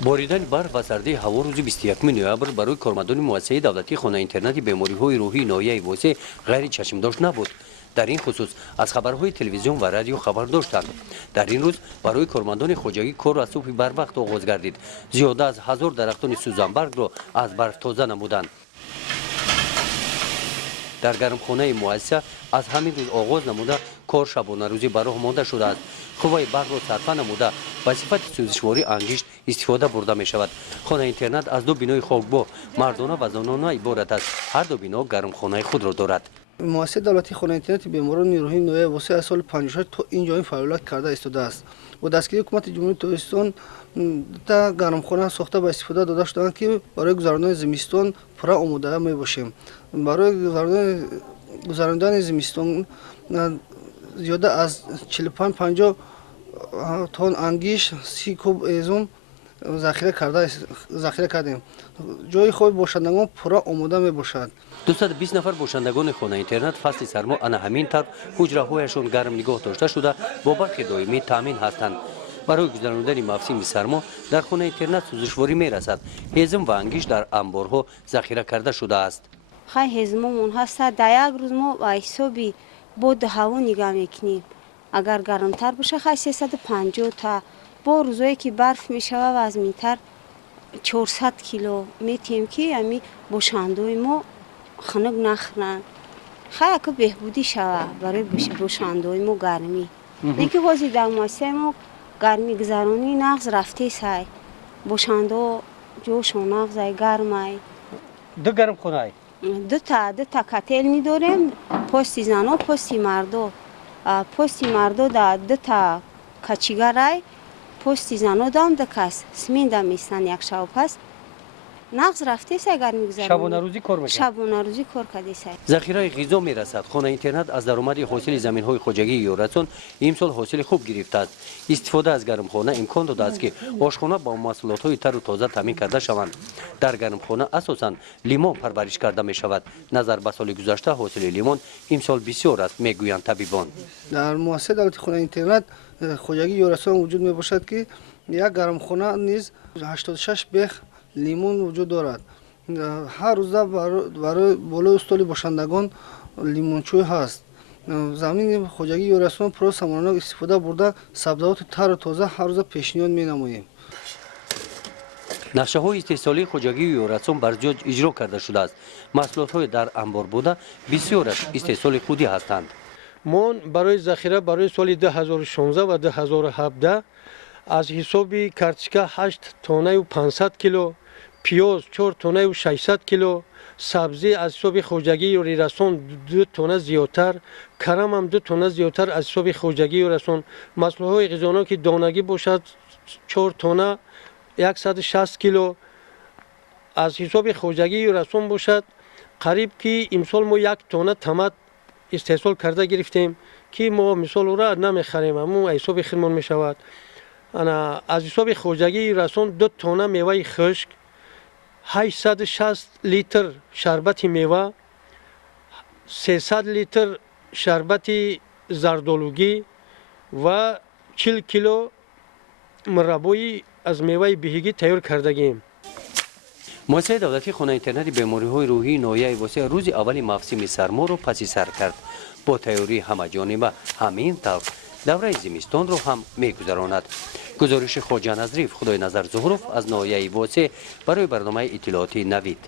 боридан барф ва сардии ҳаво рӯзи 21 ноябр барои кормандони муассисаи давлатии хонаи интернати бемориҳои рӯҳии ноҳияи восеъ ғайри чашмдош набуд. дар ин хусус аз хабарҳои телевизион ва радио хабар доштанд. дар ин рӯз барои кормандони хоҷагӣ кор аз субҳи барвақт оғоз гардид. зиёда аз 1000 дарахтони сӯзанбаргро аз барф тоза намуданд. дар гармхонаи муассиса аз ҳамин рӯз оғоз намуда кор шабонарӯзӣ ба роҳ монда шудааст. қувваи барқро сарфа намуда ба сифати сӯзишворӣ ангишт истифода бурда мешавад. хонаи интернат аз ду бинои хокбо мардона ва зонона иборат аст. ҳар ду бино гармхонаи худро дорад. муассисаи давлатии хонаи интернати беморони рӯҳии ноҳияи восеъ аз соли 56 то инҷоин фаъолият карда истодааст. бо дастгирии ҳукумати ҷумҳурии тобистон та гармхона сохта ба истифода дода шуданд ки барои гузарондани зимистон пурра омода мебошем. барои гузарондани зимистон зиёда аз 45-50 тонн ангиш 30 куб эзум захира кардем. ҷои хоби бошандагон пурра омода мебошад. 220 нафар бошандагони хонаи интернат фасли сармо ана ҳамин тавр ҳуҷраҳояшон гарм нигоҳ дошта шуда бо барқи доимӣ таъмин ҳастанд. барои гузарондани мавсими сармо дар хонаи интернат сӯзишворӣ мерасад. ҳезм ва ангиш дар амборҳо захира карда шудааст. хай ҳезмомон ҳаста дар як рӯз мо ба ҳисоби боди ҳаво нигоҳ мекунем. агар гармтар боша хай 350 та бо рӯзое ки барф мешава вазнинтар 400 кило метием ки ами бошандои мо ханук нахӯранд. хай ака беҳбудӣ шава барои бошандои мо гармӣ. лекин ҳозир дар муассисаи мо гармӣ гузаронӣ нағз рафтесай. бошандо ҷошон нағзай гармай. ду гармхонаи дута котел медорем, пости зано, пости мардо. пости мардо да дута качигарай, пости зано дам дакас сминда месан як шабпас. нағз рафтесай гармӣ гузаронӣ. шабонарӯзӣ кор мекунад. шабонарӯзӣ кор кардесай. захираи ғизо мерасад. хонаи интернат аз даромади ҳосили заминҳои хоҷагии ёратсон имсол ҳосили хуб гирифтааст. истифода аз гармхона имкон додааст ки ошхона ба маҳсулотҳои тару тоза таъмин карда шаванд. дар гармхона асосан лимон парвариш карда мешавад. назар ба соли гузашта ҳосили лимон имсол бисёр аст мегӯянд табибон. дар муассисаи давлатии хонаи интернат хоҷагии ёратсон вуҷуд мебошад ки як гармхона низ 86 бех лимон вуҷуд дорад. ҳар рӯза барои болои устоли бошандагон лимончӯй ҳаст. замини хоҷагии ёрасон пурра самаранок истифода бурда сабзавоти тару тоза ҳар рӯза пешниҳод менамоем. нақшаҳои истеҳсолии хоҷагии ёратсон бар ҷо иҷро карда шудааст. маҳсулотҳои дар амбор буда бисёраш истеҳсоли худӣ ҳастанд. мон барои захира барои соли 2016 ва 2017 аз ҳисоби карточка 8 тоннаю 500 кило, пиёз 4 тоннаю 600 кило, сабзӣ аз ҳисоби хоҷагии ёрирасон 2 тонна зиёдтар, карамам 2 тонна зиёдтар аз ҳисоби хоҷагии ёрирасон. маҳсулотҳои ғизоно ки донагӣ бошад 4 тонна 160 кило аз ҳисоби хоҷагии ёрирасон бошад. қариб ки имсол мо 1 тонна тамат истеҳсол карда гирифтем ки мо мисол ора намехарем, аммо ҳисоби хирмон мешавад. аз ҳисоби хоҷагии ёрирасон 2 тонна меваи хушк, 860 литр шарбати мева, 300 литр шарбати зардолугӣ ва 40 кило мураббои аз меваи биҳигӣ тайёр кардагием. муассисаи давлатии хонаи интернати бемориҳои рӯҳии ноҳияи восеъ рӯзи аввали мавсими сарморо паси сар кард. бо тайёрии ҳамаҷониба ҳамин тавр давраи зимистонро ҳам мегузаронад. гузориши хоҷа назрив, худоиназар зуҳуров аз ноҳияи восеъ барои барномаи иттилооти навид.